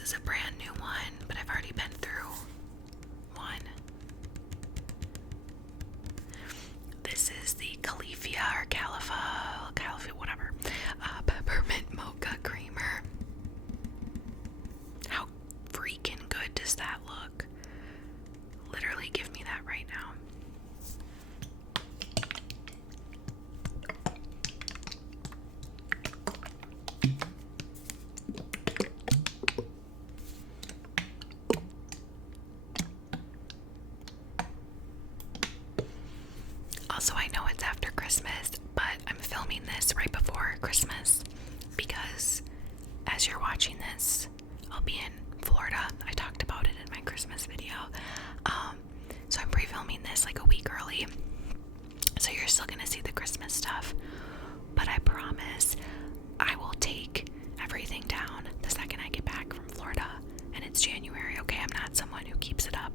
This is a brand new one, but I've already been through one. This is the Califia or Califia, whatever, peppermint mocha creamer. How freaking good does that look? Literally give me that right now. Also, I know it's after Christmas, but I'm filming this right before Christmas because as you're watching this, I'll be in Florida. I talked about it in my Christmas video. So I'm pre-filming this like a week early. So you're still gonna see the Christmas stuff. But I promise I will take everything down the second I get back from Florida. And it's January, okay? I'm not someone who keeps it up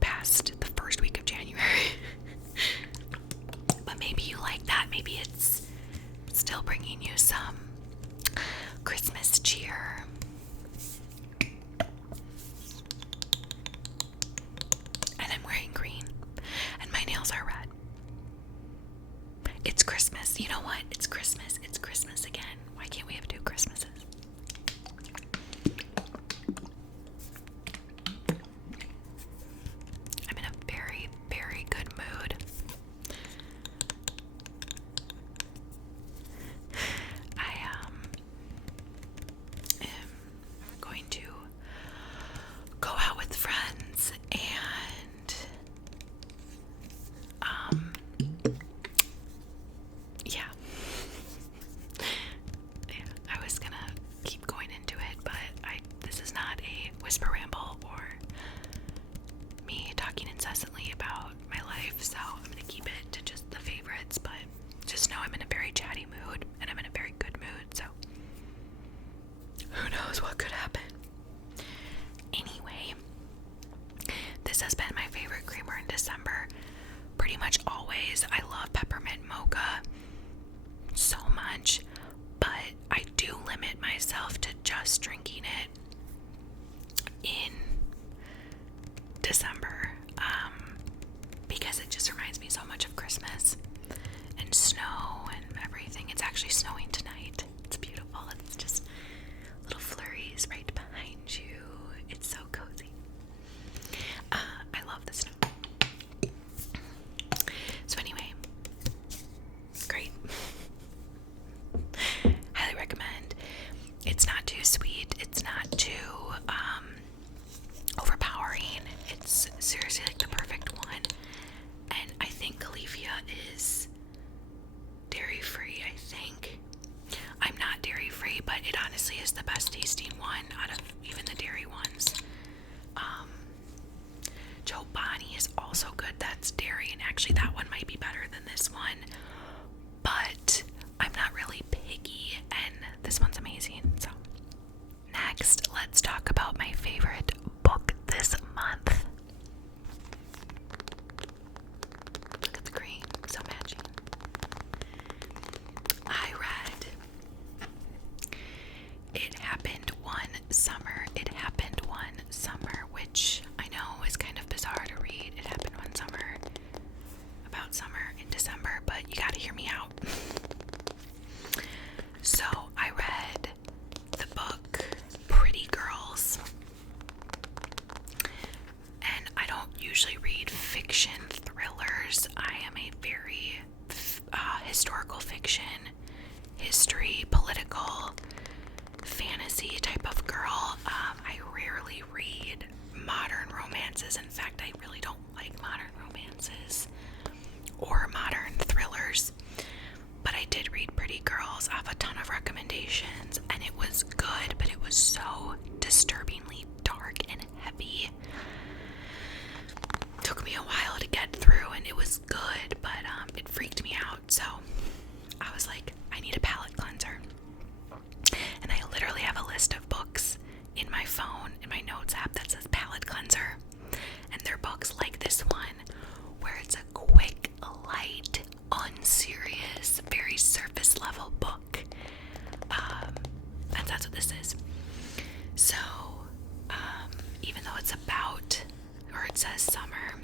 past the first week of January. But maybe you like that. Maybe it's still bringing you some Christmas cheer. And I'm wearing green. And my nails are red. It's Christmas. You know what? It's Christmas. It's Christmas again. Why can't we have 2 Christmases? I'm in a very, very good mood. I am going to go out with friends and I was gonna keep going into it, but this is not a whisper ramble or me talking incessantly about my life, so I'm gonna keep it to just the favorites, but just know I'm in a very chatty mood and I'm in a very good mood, so who knows what could happen. Anyway, this has been my favorite creamer in December. Pretty much always. I love peppermint mocha so much, but I do limit myself to just drinking it in December, because it just reminds me so much of Christmas and snow and everything. It's actually snowing tonight. It's beautiful. It's just little flurries right behind you. It's so cozy. I love the snow. So anyway, great. Highly recommend. It's not too sweet. It's not too overpowering. It's seriously like the perfect one. And I think Califia is dairy free, I think. I'm not dairy free, but it honestly is the best tasting one out of even the dairy ones. Joe Bonnie is also good. That's dairy, and actually that one might be better than this one. But I'm not really picky, and this one's amazing. So next, let's talk about my favorite book this month. Look at the green, so matching. I read It Happened One Summer. It Happened One Summer, which I know is kind of bizarre to read. It happened one summer, about summer in December, but you gotta hear me out. So I read the book Pretty Girls, and I don't usually read fiction thrillers. I am a very historical fiction, history, political, fantasy type of girl. I rarely read modern romances. In fact, I really don't like modern romances or modern thrillers. But I did read Pretty Girls. I have a ton of recommendations, and it was good, but it was so disturbingly dark and heavy. Took me a while to get through, and it was good, but it freaked me out. So I was like, I need a palate cleanser. And I literally have a list of books in my phone, in my notes app, that says palate cleanser. And they're books like this one, where it's a quick, light, unserious, very surface level book. And that's what this is. So it says summer.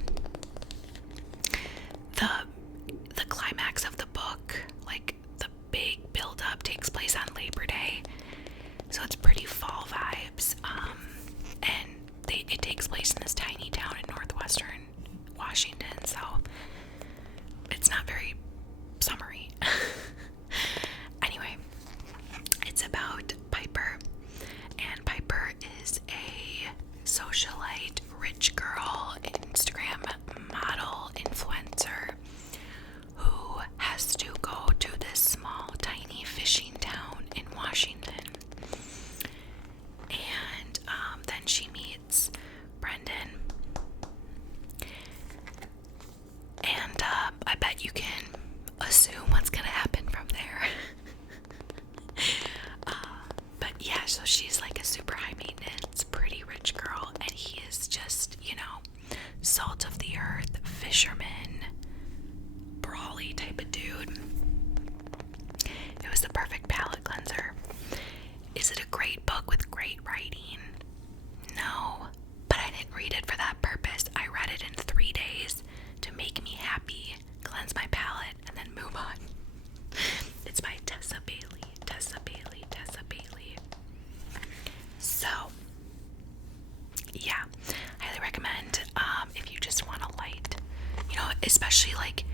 The climax of the book, like the big build up, takes place on Labor Day, so it's pretty fall vibes. And it takes place in this tiny town in northwestern Washington, so it's not very summery. Anyway, it's about Piper, and Piper is a socialite, rich girl, Instagram model, influencer who has to go to this small, tiny fishing town in Washington. And then she meets Brendan. And I bet you can assume what's gonna happen from there. But yeah, so she's like a super high maintenance, pretty rich girl, and he is just, salt of the earth, fisherman, brawly type of dude. It was the perfect palate cleanser. Is it a great book with great writing? No, but I didn't read it for that purpose. I read it in 3 days to make me happy, cleanse my palate, and then move on. It's by Tessa Bailey. So, yeah, highly recommend if you just want a light, especially like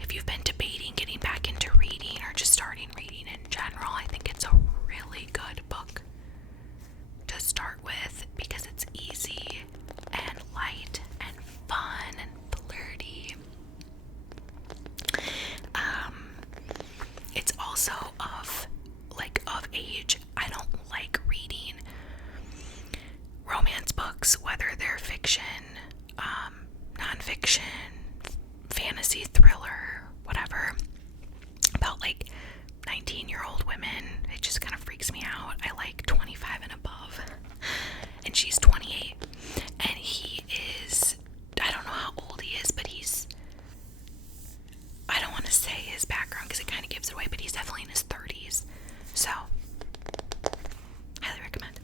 if you've been debating getting back into reading or just starting reading in general. I think it's a really good book to start with because it's easy and light and fun and flirty. It's also of age. I don't like reading romance books, whether they're fiction, nonfiction, fantasy, thriller, whatever, about 19-year-old women. It just kind of freaks me out. I like 25 and above, and she's 28, and he is, I don't know how old he is, but I don't want to say his background because it kind of gives it away, but he's definitely in his 30s, so highly recommend.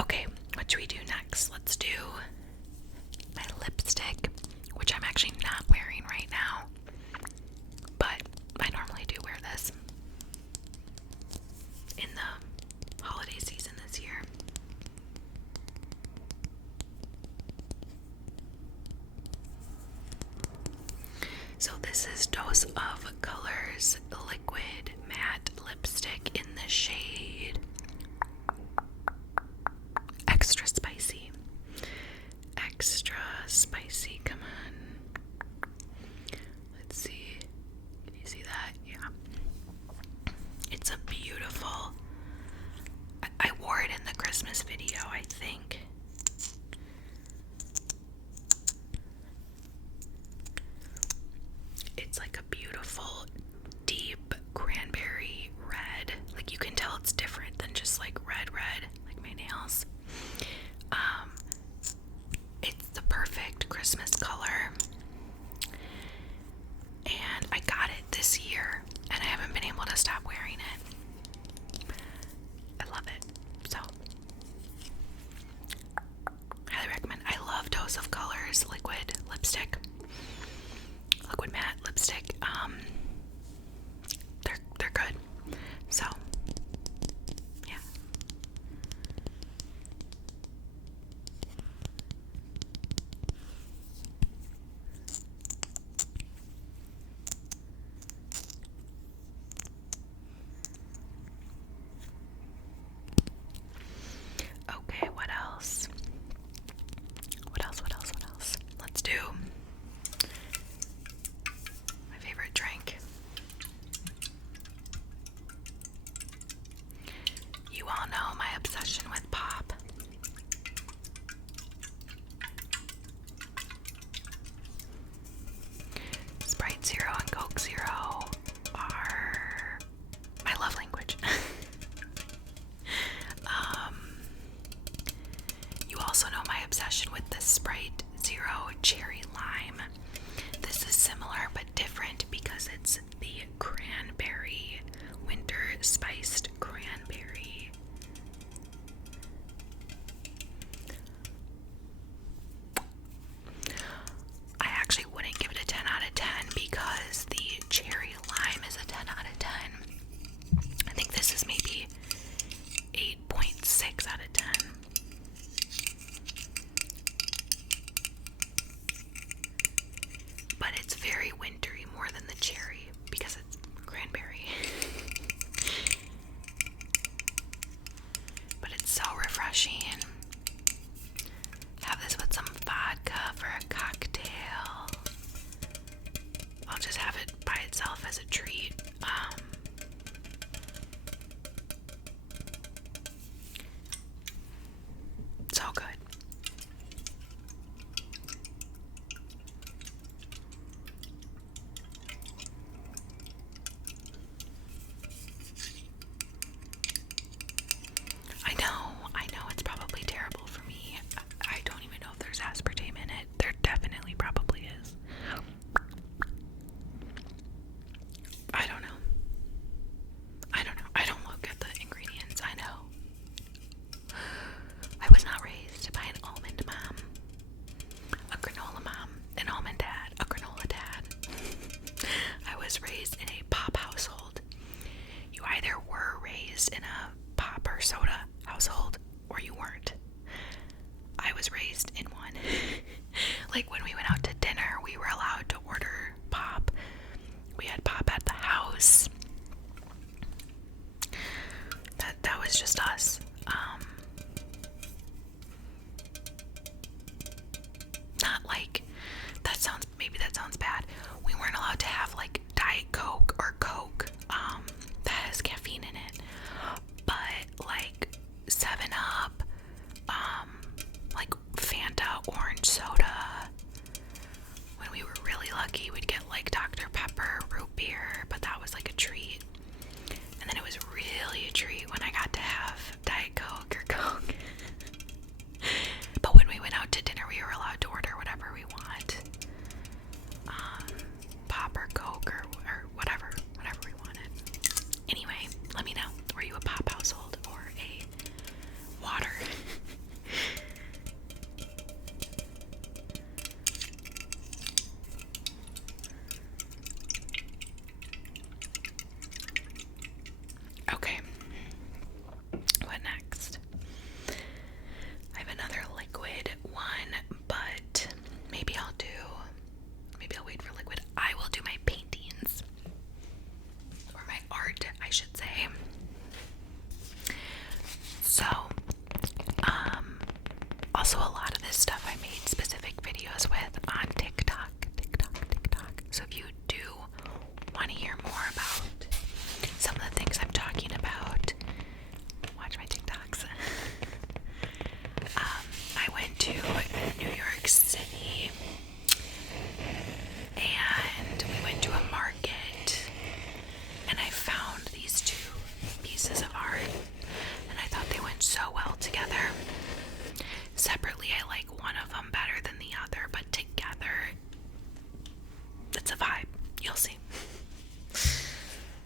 Okay, what should we do next? Let's do my lipstick, which I'm actually not wearing right now, but I normally do wear this in the holiday season this year. So this is Dose of Colors Liquid Matte Lipstick in the shade Extra Spicy. Extra Spicy, come on. Let's see. Can you see that? Yeah. It's a beautiful, I wore it in the Christmas video, I think. It's like a beautiful, deep cranberry red. Like you can tell it's different than just like red, like my nails. It's the perfect Christmas color. And I got it this year, and I haven't been able to stop wearing it. I love it. So, highly recommend. I love Dose of Colors liquid lipstick. Liquid matte lipstick. They're good. So, yeah. Okay, what else? Let's do my favorite drink. You all know my obsession with pop. Sprite Zero and Coke Zero are my love language. You also know my obsession with the Sprite Zero Cherry Lime. This is similar but different because it's the cranberry, winter spiced cranberry refreshing. Have this with some vodka for a cocktail. I'll just have it by itself as a treat. So good. I know it's probably terrible for me. I don't even know if there's aspartame in it. There definitely probably is. I don't know. I don't look at the ingredients. I know. I was not raised by an almond mom, a granola mom, an almond dad, a granola dad. I was raised in a pop household. You either were raised in a pop or soda household or you weren't. I was raised in one. Like when we went out to dinner, we were allowed to order pop. We had pop at the house. That was just us. Not like maybe that sounds bad. We weren't allowed to have like Diet Coke or Coke that has caffeine in it. But like 7-Up, like Fanta orange soda. When we were really lucky, we'd get like Dr. Pepper root beer, but that was like a treat. And then it was really a treat when I got to have Diet Coke or Coke. But when we went out to dinner, we were allowed to order whatever we want. Pop or Coke or whatever we wanted. Anyway, let me know. Were you a pop household or a water? Okay. What next? I have another liquid one, but maybe I'll wait for liquid. I will do my paintings. Or my art, I should say. So, also a lot of this stuff I made specific videos with on TikTok. So if you do want to hear more about some of the things I'm talking about, watch my TikToks. I went to New York City and we went to a market and I found these two pieces of art and I thought they went so well together. Separately, I like one of them better than the other, but together, it's a vibe. You'll see.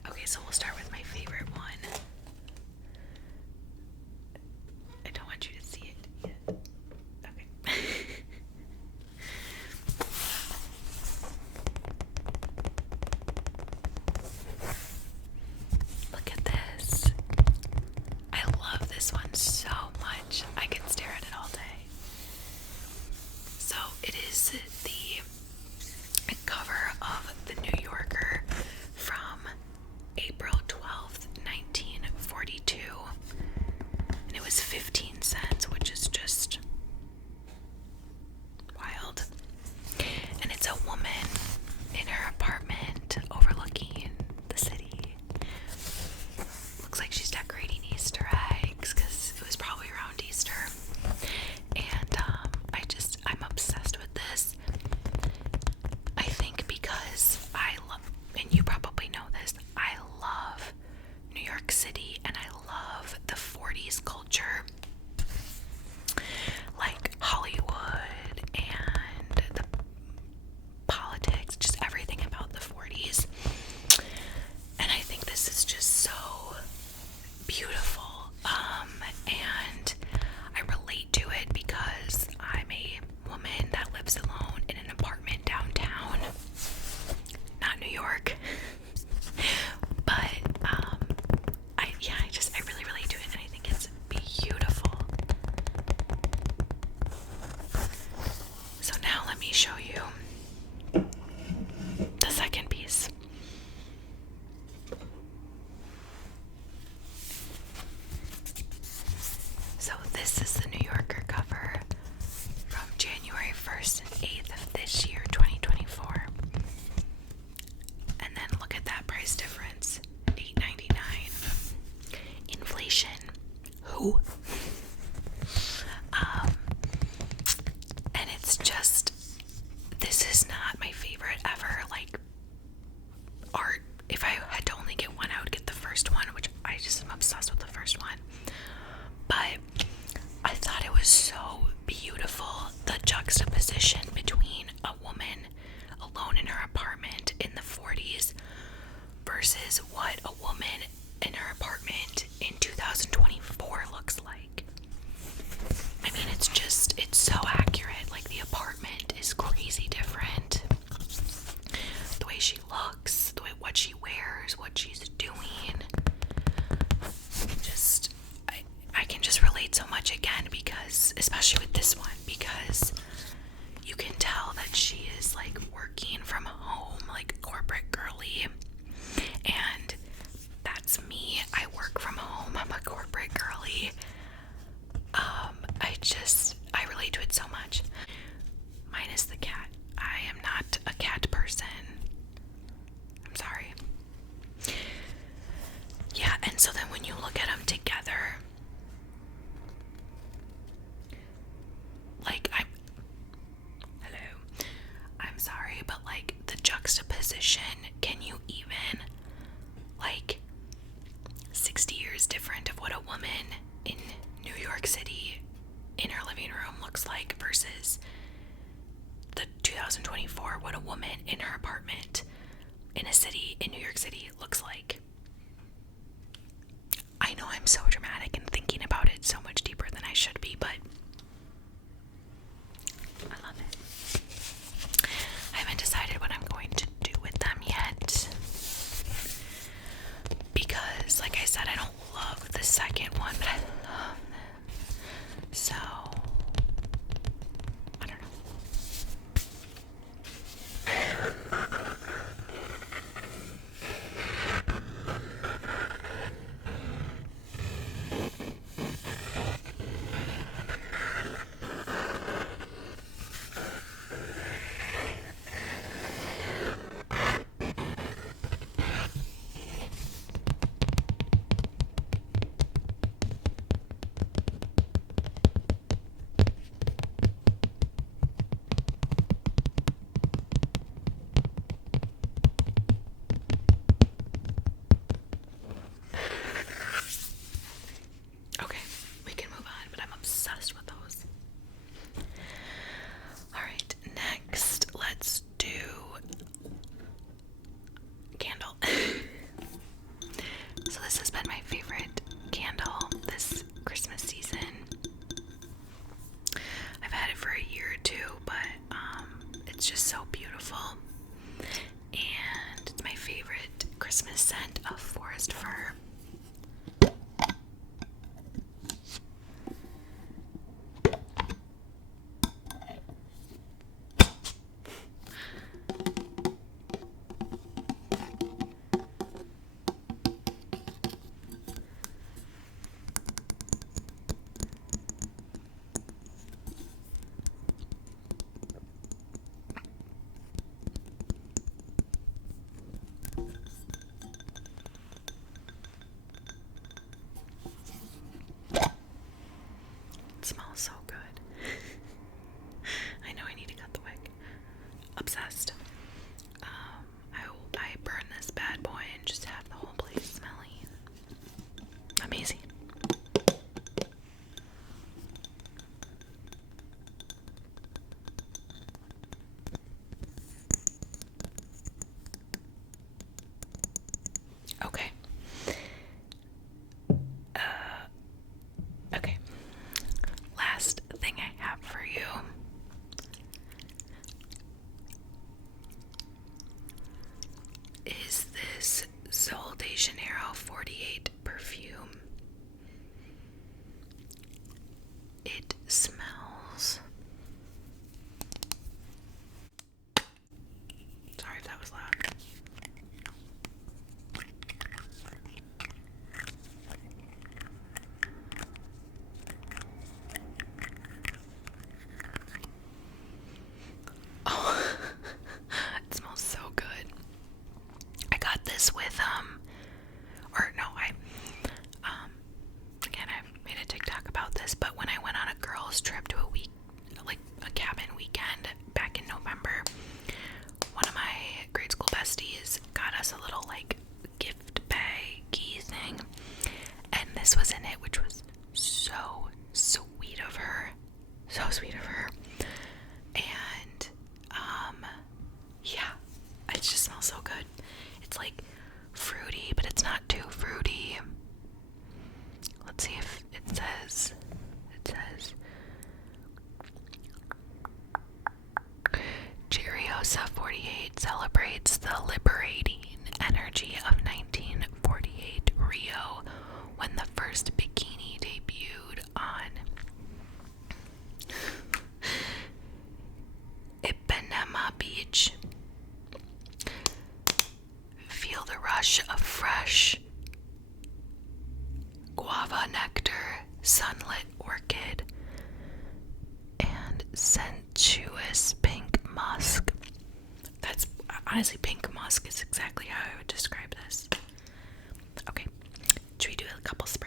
Okay, so we'll start with my favorite one. I don't want you to see it yet. Okay. Look at this. I love this one so much. I could stare at it all day. So it is the cover of The New Yorker from April 12th, 1942. And it was 15 cents, which is just wild. And it's a woman in her apartment overlooking the city. Looks like she's decorating Easter eggs because it was probably around Easter. And I'm obsessed with this. I think because I love, and you probably know this, I love New York City and I love the 40s culture. Like Hollywood and the politics, just everything about the 40s. And I think this is just so beautiful. And I relate to it because I'm a woman that lives alone in an apartment downtown. Not New York. But I really relate to it and I think it's beautiful. So now let me show you the second piece. this is the New Yorker cover from January 1st and 8th of this year, 2024. And then look at that price difference, $8.99. Inflation. Who? And it's just, this is not my favorite ever, like, art. If I had to only get one, I would get the first one, which I just am obsessed with the first one. But I thought it was so beautiful, the juxtaposition between a woman alone in her apartment in the 40s versus what a woman in her apartment in 2024 looks like. I mean, it's so accurate. Like, the apartment is crazy different. The way she looks, what she wears, what she's doing. I can just relate so much again, because, especially with this one, because you can tell that she is like working from home, like corporate girly. And that's me. I work from home. I'm a corporate girly. I relate to it so much. Minus the cat. I am not a cat person. I'm sorry. Yeah, and so then when you look at them together, like, I'm sorry, but like the juxtaposition, can you even, like, 60 years different of what a woman in New York City in her living room looks like versus the 2024 what a woman in her apartment in a city in New York City looks like. I know I'm so dramatic and thinking about it so much deeper than I should be, but I love it. I haven't decided what I'm going to do with them yet, because, like I said, I don't love the second one, but I love them. So, I don't know. Okay, we can move on, but I'm obsessed with those. Alright, next, let's do candle. So this has been my favorite candle this Christmas season. I've had it for a year or two, but it's just so beautiful. And it's my favorite Christmas scent of forest fir. It smells so good. I know I need to cut the wick. Obsessed. I burn this bad boy and just have the whole place smelly. Amazing. Okay. Okay. Last thing I have for you is this Sol de Janeiro 48 perfume. It smells. Sorry if that was loud. Miss was in it, which was so sweet of her. So sweet of her. And, yeah, it just smells so good. It's like fruity, but it's not too fruity. Let's see if it says, Cherryosa 48 celebrates the liberating energy of 1948 Rio, when the first bikini debuted on Ipanema Beach. Feel the rush of fresh guava nectar, sunlit orchid, and sensuous pink musk. That's honestly, pink musk is exactly how I would describe this. Okay, should we do a couple sprays?